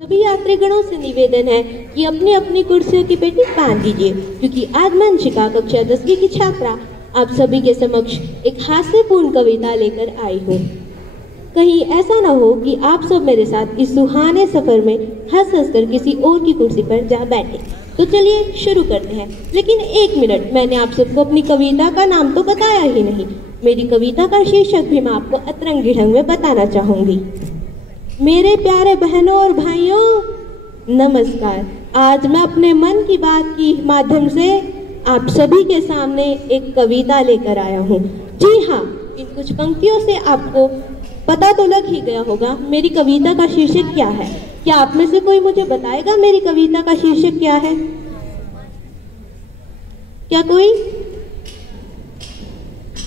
सभी यात्रीगणों से निवेदन है कि अपनी अपनी कुर्सियों की पेटी बांध दीजिए, क्योंकि आज मैं अंशिका कक्षा 10वीं की छात्रा आप सभी के समक्ष एक हास्यपूर्ण कविता लेकर आई हूँ। कहीं ऐसा न हो कि आप सब मेरे साथ इस सुहाने सफर में हंस हंस कर किसी और की कुर्सी पर जा बैठे। तो चलिए शुरू करते हैं। लेकिन एक मिनट, मैंने आप सबको अपनी कविता का नाम तो बताया ही नहीं। मेरी कविता का शीर्षक भी मैं आपको अतरंगी ढंग में बताना चाहूंगी। मेरे प्यारे बहनों और भाइयों, नमस्कार। आज मैं अपने मन की बात की माध्यम से आप सभी के सामने एक कविता लेकर आया हूँ। जी हाँ, इन कुछ पंक्तियों से आपको पता तो लग ही गया होगा मेरी कविता का शीर्षक क्या है। क्या आप में से कोई मुझे बताएगा मेरी कविता का शीर्षक क्या है? क्या कोई?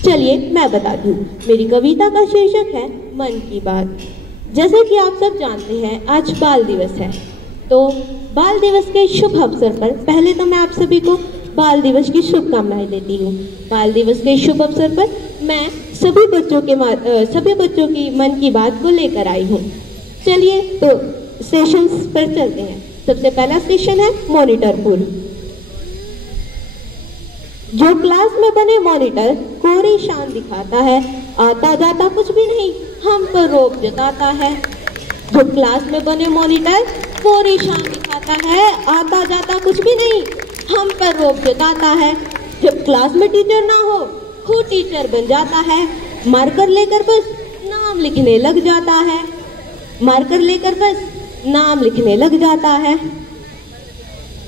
चलिए मैं बताती हूँ। मेरी कविता का शीर्षक है मन की बात। जैसे कि आप सब जानते हैं, आज बाल दिवस है। तो बाल दिवस के शुभ अवसर पर पहले तो मैं आप सभी को बाल दिवस की शुभकामनाएं देती हूँ। बाल दिवस के शुभ अवसर पर मैं सभी बच्चों की मन की बात को लेकर आई हूँ। चलिए तो सेशंस पर चलते हैं। सबसे पहला सेशन है मॉनिटरपुर। जो क्लास में बने मॉनिटर कोरी शान दिखाता है, आता जाता कुछ भी नहीं हम पर रोब जताता है। जो क्लास में बने मॉनिटर कोरी शान दिखाता है, आता जाता कुछ भी नहीं हम पर रोब जताता है। जब क्लास में टीचर ना हो खुद टीचर बन जाता है। मार्कर लेकर बस नाम लिखने लग जाता है। मार्कर लेकर बस नाम लिखने लग जाता है।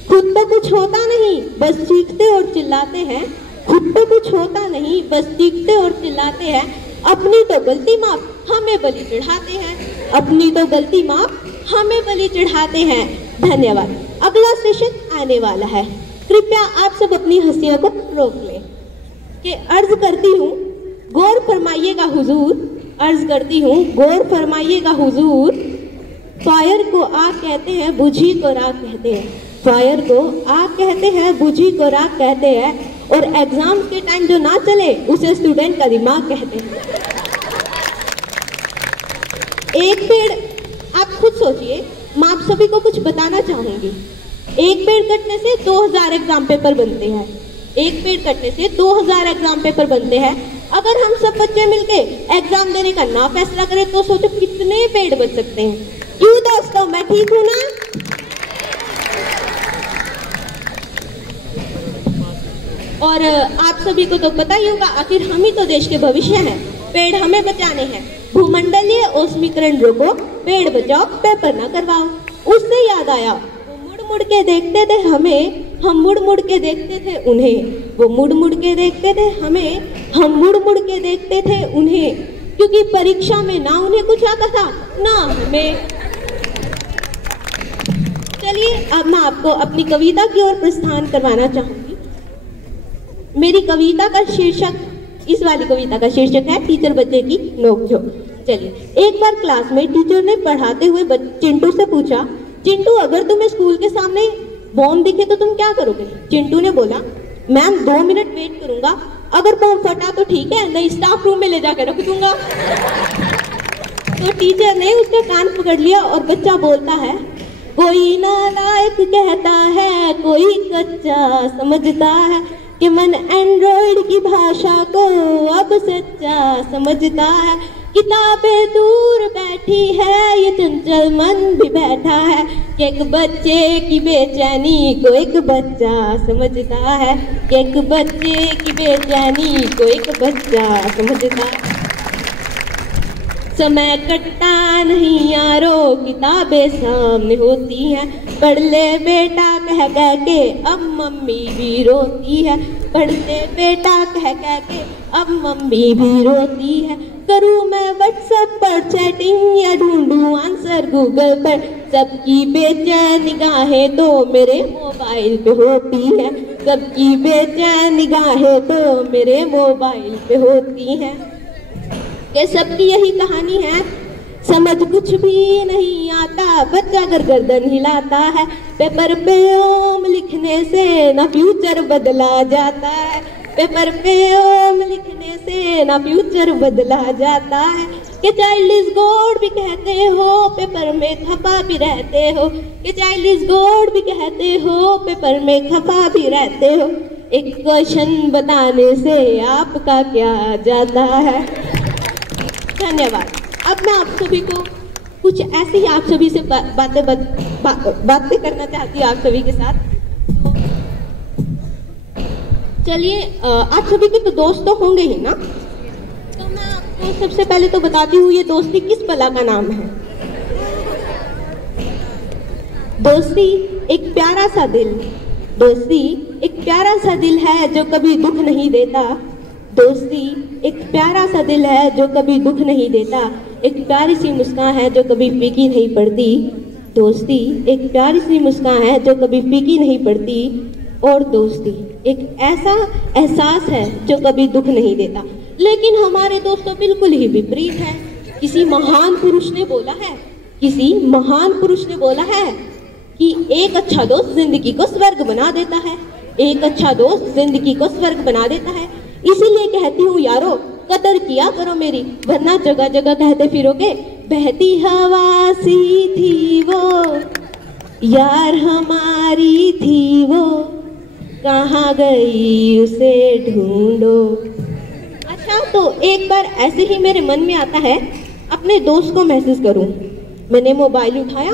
खुद तो कुछ होता नहीं बस चीखते और चिल्लाते हैं। खुद तो कुछ होता नहीं बस चीखते और चिल्लाते हैं। अपनी तो गलती माफ हमें बलि चढ़ाते हैं। अपनी तो गलती माफ हमें बलि चढ़ाते हैं। धन्यवाद। अगला सेशन आने वाला है। कृपया आप सब अपनी हंसियों को रोक लें। कि अर्ज करती हूँ गौर फरमाइएगा हुजूर। अर्ज करती हूँ गौर फरमाइएगा हुजूर। फायर को आग कहते हैं, बुझी को राख कहते हैं। फायर को आग कहते हैं, बुझी को राख कहते हैं। और एग्जाम के टाइम जो ना चले उसे स्टूडेंट का दिमाग कहते हैं। एक पेड़, आप खुद सोचिए, मैं आप सभी को कुछ बताना चाहूंगी। एक पेड़ कटने से 2000 एग्जाम पेपर बनते हैं। एक पेड़ कटने से 2000 एग्जाम पेपर बनते हैं। अगर हम सब बच्चे मिलके एग्जाम देने का ना फैसला करें तो सोचो कितने पेड़ बच सकते हैं। क्यों दोस्तों, मैं ठीक हूं ना? और आप सभी को तो पता ही होगा, आखिर हम ही तो देश के भविष्य हैं। पेड़ हमें बचाने हैं। भूमंडलीय ओस्मीकरण रोको, पेड़ बचाओ, पेपर ना करवाओ। उससे याद आया, वो मुड़ मुड़ के देखते थे हमें, हम मुड़ मुड़ के देखते थे उन्हें। वो मुड़ मुड़ के देखते थे हमें, हम मुड़ मुड़ के देखते थे उन्हें। क्योंकि परीक्षा में ना उन्हें कुछ आता था ना हमें। चलिए अब मैं आपको अपनी कविता की ओर प्रस्थान करवाना चाहूंगी। मेरी कविता का शीर्षक, इस वाली कविता का शीर्षक है टीचर बच्चे की नोकझोंक। चलिए, एक बार क्लास में टीचर ने पढ़ाते हुए चिंटू से पूछा, चिंटू अगर तुम्हें स्कूल के सामने बॉम्ब दिखे तो तुम क्या करोगे? चिंटू ने बोला, मैम 2 मिनट वेट करूंगा, अगर बॉम्ब फटा तो ठीक है, नहीं स्टाफ रूम में ले जाकर रख दूंगा। तो टीचर ने उसका कान पकड़ लिया और बच्चा बोलता है, कोई नालायक कहता है, कोई कच्चा समझता है कि मन एंड्रॉइड की भाषा को अब सच्चा समझता है। किताबें दूर बैठी है, ये चंचल मन भी बैठा है कि एक बच्चे की बेचैनी को एक बच्चा समझता है। कि एक बच्चे की बेचैनी को एक बच्चा समझता है। समय कटता नहीं यारो, किताबें सामने होती हैं। पढ़ ले बेटा कह कह के अब मम्मी भी रोती है। पढ़ ले बेटा कह कह के अब मम्मी भी रोती है। करूँ मैं व्हाट्सएप पर चैटिंग या ढूंढूं आंसर गूगल पर, सबकी बेचैन निगाहें तो मेरे मोबाइल पे होती है। सबकी बेचैन निगाहें तो मेरे मोबाइल पे होती हैं। ये सबकी यही कहानी है, समझ कुछ भी नहीं आता, बच्चा अगर गर्दन हिलाता है। पेपर पे ओम लिखने से ना फ्यूचर बदला जाता है। पेपर पे ओम लिखने से ना फ्यूचर बदला जाता है। कि चाइल्ड इज गॉड भी कहते हो, पेपर में खपा भी रहते हो, कि चाइल्ड इज गॉड भी कहते हो, पेपर में खपा भी रहते हो, एक क्वेश्चन बताने से आपका क्या जाता है। धन्यवाद। अब मैं आप सभी को कुछ ऐसे ही आप सभी से बातें करना चाहती हूँ आप सभी के साथ। चलिए, आप सभी के तो दोस्त तो होंगे ही ना, तो मैं आपको सबसे पहले तो बताती हूँ ये दोस्ती किस बला का नाम है। दोस्ती एक प्यारा सा दिल, दोस्ती एक प्यारा सा दिल है जो कभी दुख नहीं देता, दोस्ती एक प्यारा सा दिल है जो कभी दुख नहीं देता, एक प्यारी सी मुस्कान है जो कभी फीकी नहीं पड़ती, दोस्ती एक प्यारी सी मुस्कान है जो कभी फीकी नहीं पड़ती, और दोस्ती एक ऐसा एहसास है जो कभी दुख नहीं देता। लेकिन हमारे दोस्त तो बिल्कुल ही विपरीत है। किसी महान पुरुष ने बोला है, किसी महान पुरुष ने बोला है कि एक अच्छा दोस्त जिंदगी को स्वर्ग बना देता है, एक अच्छा दोस्त जिंदगी को स्वर्ग बना देता है। इसीलिए कहती हूँ यारो, कदर किया करो मेरी, वरना जगह जगह कहते फिरोगे बहती हवा सी थी वो, यार हमारी थी वो, कहाँ गई उसे ढूंढो। अच्छा, तो एक बार ऐसे ही मेरे मन में आता है अपने दोस्त को मैसेज करूं। मैंने मोबाइल उठाया,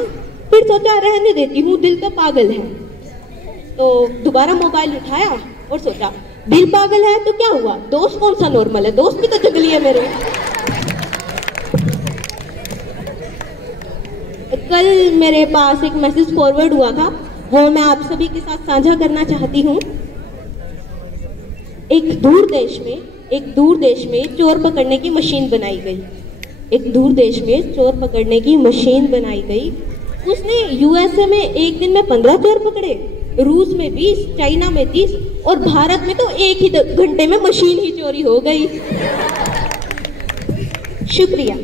फिर सोचा रहने देती हूँ, दिल तो पागल है। तो दोबारा मोबाइल उठाया और सोचा दिल पागल है तो क्या हुआ, दोस्त कौन सा नॉर्मल है, दोस्त भी तो जंगली है मेरे। कल मेरे पास एक मैसेज फॉरवर्ड हुआ था, वो मैं आप सभी के साथ साझा करना चाहती हूँ। एक दूर देश में चोर पकड़ने की मशीन बनाई गई। एक दूर देश में चोर पकड़ने की मशीन बनाई गई। उसने यूएसए में एक दिन में 15 चोर पकड़े, रूस में 20, चाइना में 30, और भारत में तो एक ही घंटे में मशीन ही चोरी हो गई। शुक्रिया।